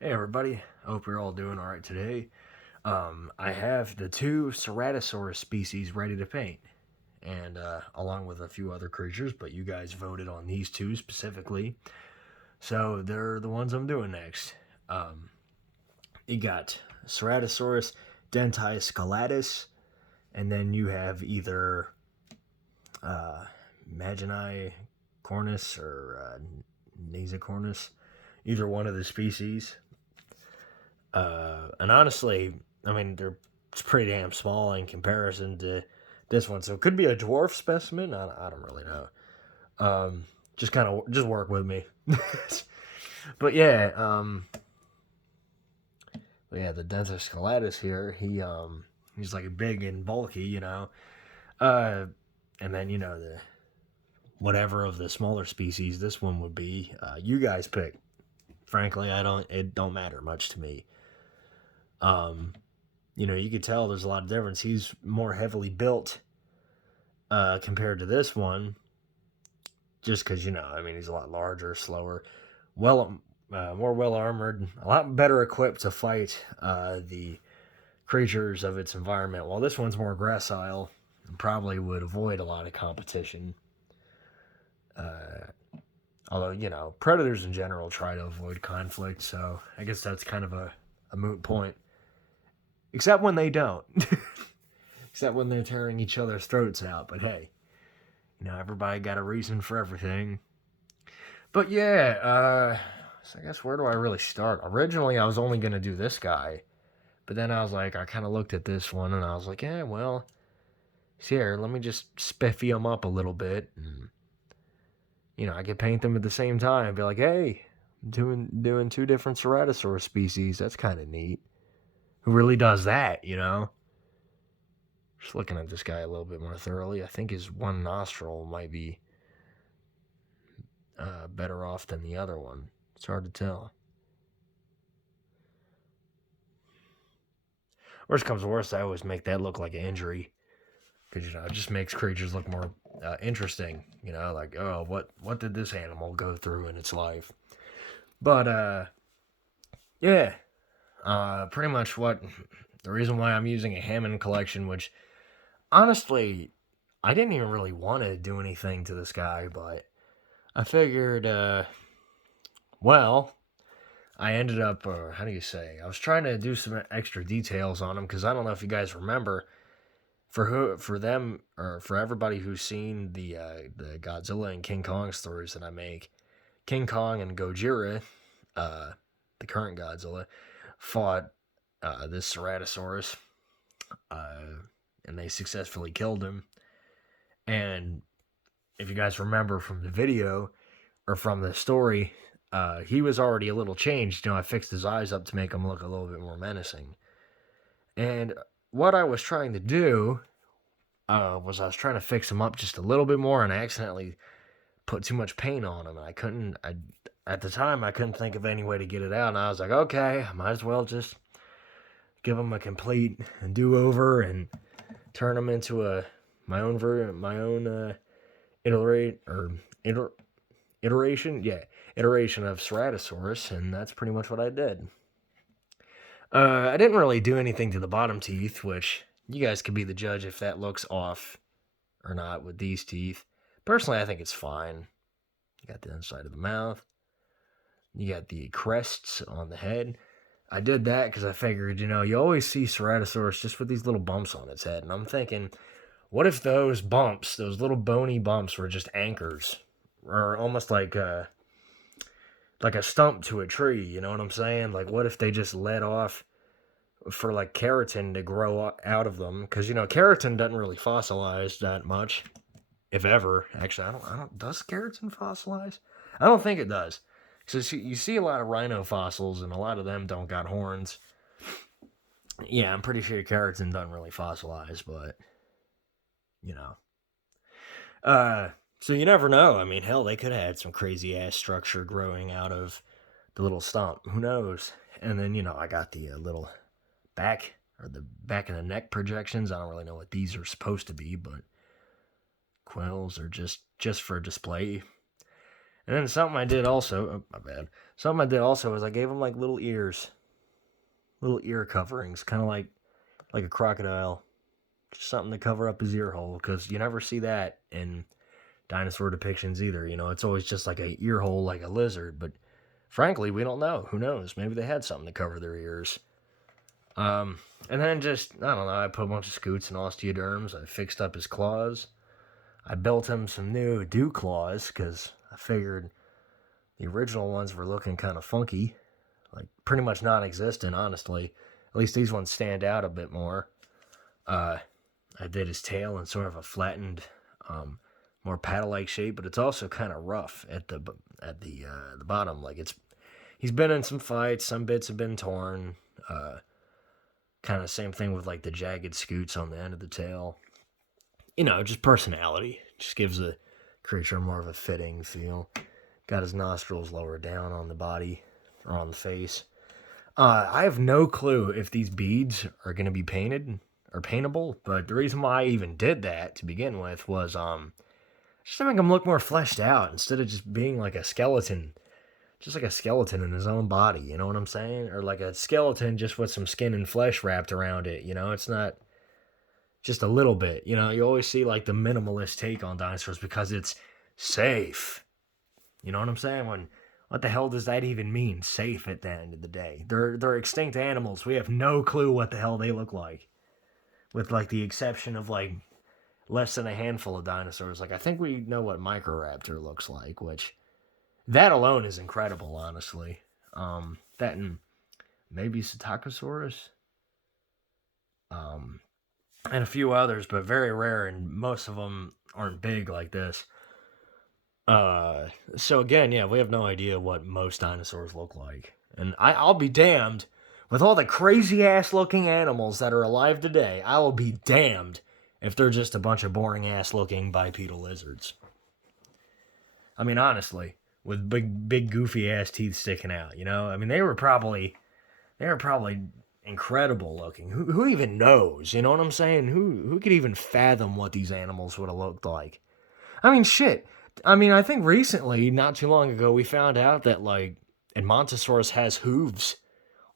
Hey everybody, I hope you're all doing alright today. I have the two Ceratosaurus species ready to paint, and along with a few other creatures, but you guys voted on these two specifically, so they're the ones I'm doing next. Um, you got Ceratosaurus dentisculatus, and then you have either uh, Cornis or nasicornis, either one of the species. And honestly, I mean, it's pretty damn small in comparison to this one. So it could be a dwarf specimen. I don't really know. Just kind of just work with me. but yeah, the dentisculatus here. He's like big and bulky. Uh, and then the whatever of the smaller species this one would be. You guys pick. Frankly, I don't. It don't matter much to me. Um, you could tell there's a lot of difference. He's more heavily built compared to this one, just because I mean, he's a lot larger, slower, more well armored, a lot better equipped to fight the creatures of its environment. While this one's more gracile and probably would avoid a lot of competition. Uh, Although predators in general try to avoid conflict, so I guess that's kind of a moot point. Except when they don't. Except when they're tearing each other's throats out. But hey, everybody got a reason for everything. But yeah, so I guess where do I really start? Originally, I was only going to do this guy. But then I was like, I kind of looked at this one and I was like, yeah, well, here, let me just spiffy them up a little bit. And, I could paint them at the same time and be like, hey, I'm doing two different Ceratosaurus species. That's kind of neat. Who really does that? Just looking at this guy a little bit more thoroughly, I think his one nostril might be better off than the other one. It's hard to tell. Worst comes to worst, I always make that look like an injury. Because, it just makes creatures look more interesting. Like, oh, what did this animal go through in its life? But, yeah. Pretty much the reason why I'm using a Hammond collection, which honestly, I didn't even really want to do anything to this guy, but I figured, well, I ended up, how do you say? I was trying to do some extra details on him because I don't know if you guys remember, for them or for everybody who's seen the Godzilla and King Kong stories that I make, King Kong and Gojira, uh, the current Godzilla, fought this Ceratosaurus, uh, and they successfully killed him. And if you guys remember from the video or from the story, he was already a little changed. I fixed his eyes up to make him look a little bit more menacing. And what I was trying to do was I was trying to fix him up just a little bit more, and I accidentally put too much paint on him. And at the time, I couldn't think of any way to get it out. And I was like, okay, I might as well just give him a complete do-over and turn him into my own iteration, iteration of Ceratosaurus, and that's pretty much what I did. I didn't really do anything to the bottom teeth, which you guys could be the judge if that looks off or not with these teeth. Personally, I think it's fine. You got the inside of the mouth. You got the crests on the head. I did that because I figured, you always see Ceratosaurus just with these little bumps on its head. And I'm thinking, what if those bumps, those little bony bumps, were just anchors? Or almost like a stump to a tree, you know what I'm saying? Like, what if they just let off for, like, keratin to grow out of them? Because, keratin doesn't really fossilize that much, if ever. Actually, does keratin fossilize? I don't think it does. So you see a lot of rhino fossils, and a lot of them don't got horns. Yeah, I'm pretty sure keratin doesn't really fossilize, but, so you never know. I mean, hell, they could have had some crazy-ass structure growing out of the little stump. Who knows? And then, I got the little back of the neck projections. I don't really know what these are supposed to be, but quills are just for display. And then something I did also, oh, my bad. Something I did also was I gave him like little ears, little ear coverings, kind of like a crocodile, just something to cover up his ear hole, because you never see that in dinosaur depictions either. You know, it's always just like a ear hole, like a lizard. But frankly, we don't know. Who knows? Maybe they had something to cover their ears. And then just, I don't know, I put a bunch of scoots and osteoderms. I fixed up his claws. I built him some new dew claws because I figured the original ones were looking kind of funky, like pretty much non-existent, honestly. At least these ones stand out a bit more. I did his tail in sort of a flattened, more paddle-like shape, but it's also kind of rough at the bottom. Like he's been in some fights. Some bits have been torn. Kind of same thing with like the jagged scoots on the end of the tail. You know, just personality. Just gives the creature more of a fitting feel. Got his nostrils lower down on the body or on the face. I have no clue if these beads are going to be painted or paintable, but the reason why I even did that to begin with was just to make him look more fleshed out instead of just being like a skeleton. Just like a skeleton in his own body, you know what I'm saying? Or like a skeleton just with some skin and flesh wrapped around it, you know? It's not just a little bit, you know? You always see like the minimalist take on dinosaurs because it's safe. You know what I'm saying? What the hell does that even mean? Safe at the end of the day. They're extinct animals. We have no clue what the hell they look like. With like the exception of like less than a handful of dinosaurs. Like I think we know what Microraptor looks like, which that alone is incredible, honestly. That and maybe Ceratosaurus. And a few others, but very rare, and most of them aren't big like this. So again, yeah, we have no idea what most dinosaurs look like. And I'll be damned, with all the crazy-ass looking animals that are alive today, I will be damned if they're just a bunch of boring-ass looking bipedal lizards. I mean, honestly. With big goofy ass teeth sticking out, you know? I mean, they were probably incredible looking. Who even knows? You know what I'm saying? Who could even fathom what these animals would have looked like? I mean, shit. I mean, I think recently, not too long ago, we found out that like Edmontosaurus has hooves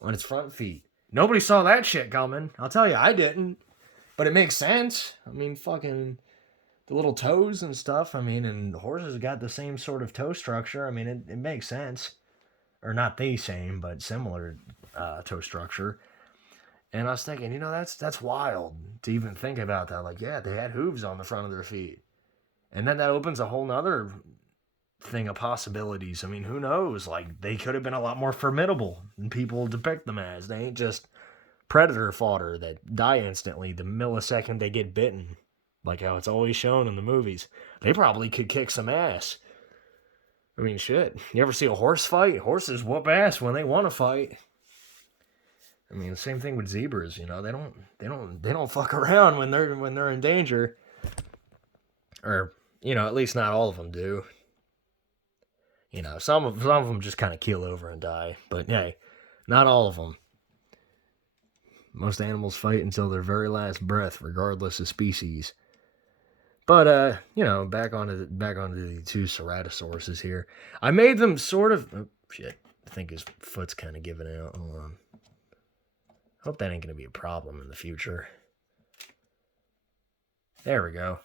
on its front feet. Nobody saw that shit coming. I'll tell you, I didn't. But it makes sense. I mean, fucking the little toes and stuff. I mean, and horses got the same sort of toe structure. I mean, it makes sense. Or not the same, but similar toe structure. And I was thinking, you know, that's wild to even think about that. Like, yeah, they had hooves on the front of their feet. And then that opens a whole nother thing of possibilities. I mean, who knows? Like, they could have been a lot more formidable than people depict them as. They ain't just predator fodder that die instantly the millisecond they get bitten. Like how it's always shown in the movies. They probably could kick some ass. I mean, shit. You ever see a horse fight? Horses whoop ass when they want to fight. I mean, the same thing with zebras. You know, they don't fuck around when they're in danger. Or you know, at least not all of them do. You know, some of them just kind of keel over and die. But hey, not all of them. Most animals fight until their very last breath, regardless of species. But, you know, back onto the two Ceratosauruses here. I made them sort of... Oh, shit. I think his foot's kind of giving out. Hold on. Hope that ain't going to be a problem in the future. There we go.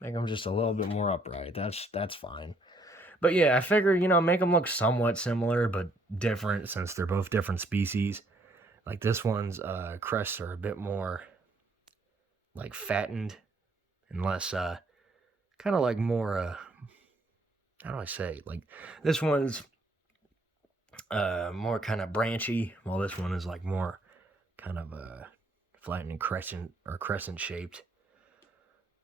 Make them just a little bit more upright. That's fine. But yeah, I figure, you know, make them look somewhat similar, but different since they're both different species. Like this one's crests are a bit more, like, fattened. And less, kind of like more, how do I say? Like, this one's more kind of branchy, while this one is like more kind of flattened and crescent shaped.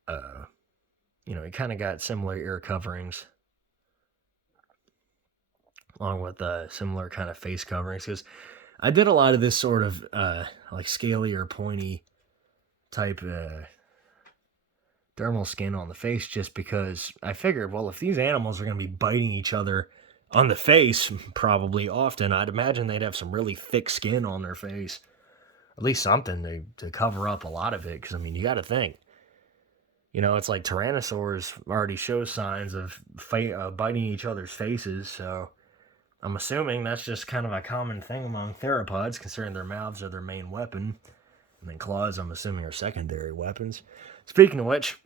You know, it kind of got similar ear coverings, along with similar kind of face coverings. Because I did a lot of this sort of like scaly or pointy type dermal skin on the face, just because I figured, well, if these animals are going to be biting each other on the face probably often, I'd imagine they'd have some really thick skin on their face. At least something to cover up a lot of it, because, I mean, you got to think. You know, it's like tyrannosaurs already show signs of biting each other's faces, so I'm assuming that's just kind of a common thing among theropods, considering their mouths are their main weapon. And then claws, I'm assuming, are secondary weapons. Speaking of which,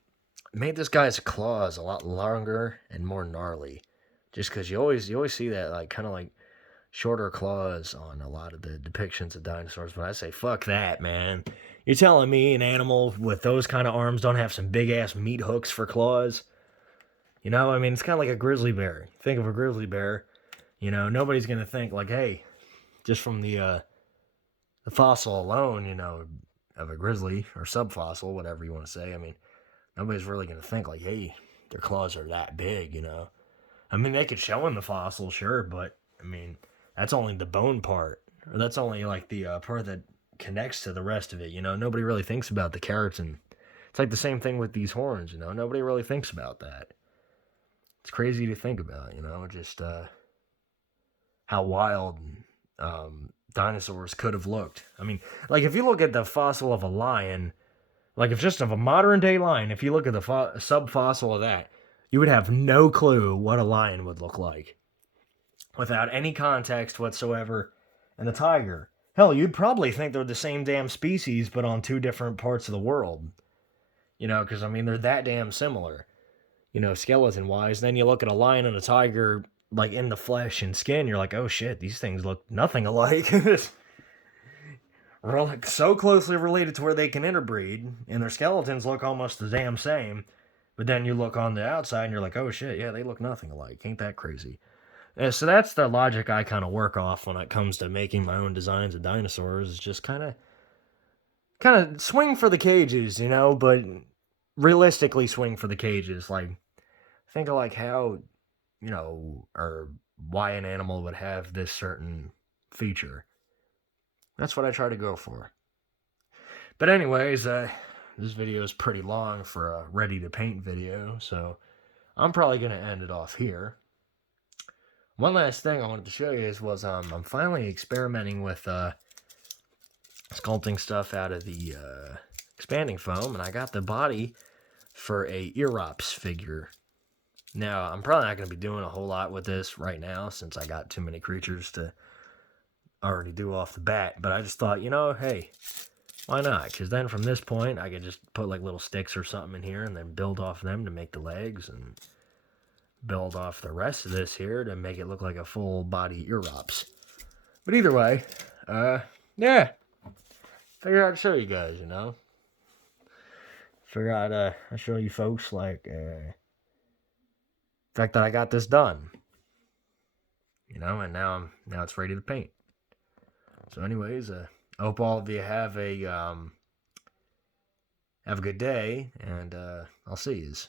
made this guy's claws a lot longer and more gnarly. Just because you always see that, like, kind of like shorter claws on a lot of the depictions of dinosaurs. But I say, fuck that, man. You're telling me an animal with those kind of arms don't have some big ass meat hooks for claws? You know, I mean, it's kind of like a grizzly bear. Think of a grizzly bear. You know, nobody's gonna think like, hey, just from the fossil alone, you know, of a grizzly or subfossil, whatever you want to say. I mean, nobody's really gonna think like, hey, their claws are that big. You know, I mean, they could show in the fossil, sure, but I mean, that's only the bone part, or that's only like the part that connects to the rest of it. You know, nobody really thinks about the keratin. It's like the same thing with these horns. You know, nobody really thinks about that. It's crazy to think about. You know, just how wild dinosaurs could have looked. I mean, like if you look at the fossil of a lion, like if just of a modern day lion, if you look at the subfossil of that, you would have no clue what a lion would look like without any context whatsoever. And the tiger, hell, you'd probably think they're the same damn species, but on two different parts of the world. You know, because I mean, they're that damn similar, you know, skeleton wise. Then you look at a lion and a tiger, like in the flesh and skin, you're like, oh shit, these things look nothing alike. We're like so closely related to where they can interbreed, and their skeletons look almost the damn same. But then you look on the outside and you're like, oh shit, yeah, they look nothing alike. Ain't that crazy? Yeah, so that's the logic I kind of work off when it comes to making my own designs of dinosaurs. Is just kind of swing for the cages, you know, but realistically swing for the cages. Like think of like how, you know, or why an animal would have this certain feature. That's what I try to go for. But anyways, this video is pretty long for a ready to paint video, so I'm probably gonna end it off here. One last thing I wanted to show you I'm finally experimenting with sculpting stuff out of the expanding foam, and I got the body for a Erops figure. Now, I'm probably not going to be doing a whole lot with this right now since I got too many creatures to already do off the bat, but I just thought, you know, hey, why not? Because then from this point, I could just put like little sticks or something in here and then build off them to make the legs and build off the rest of this here to make it look like a full body Erops. But either way, yeah, figured I'd show you guys, you know. Figure out, I'll show you folks like, the fact that I got this done. You know, and now it's ready to paint. So anyways, I hope all of you have a good day, and I'll see yous.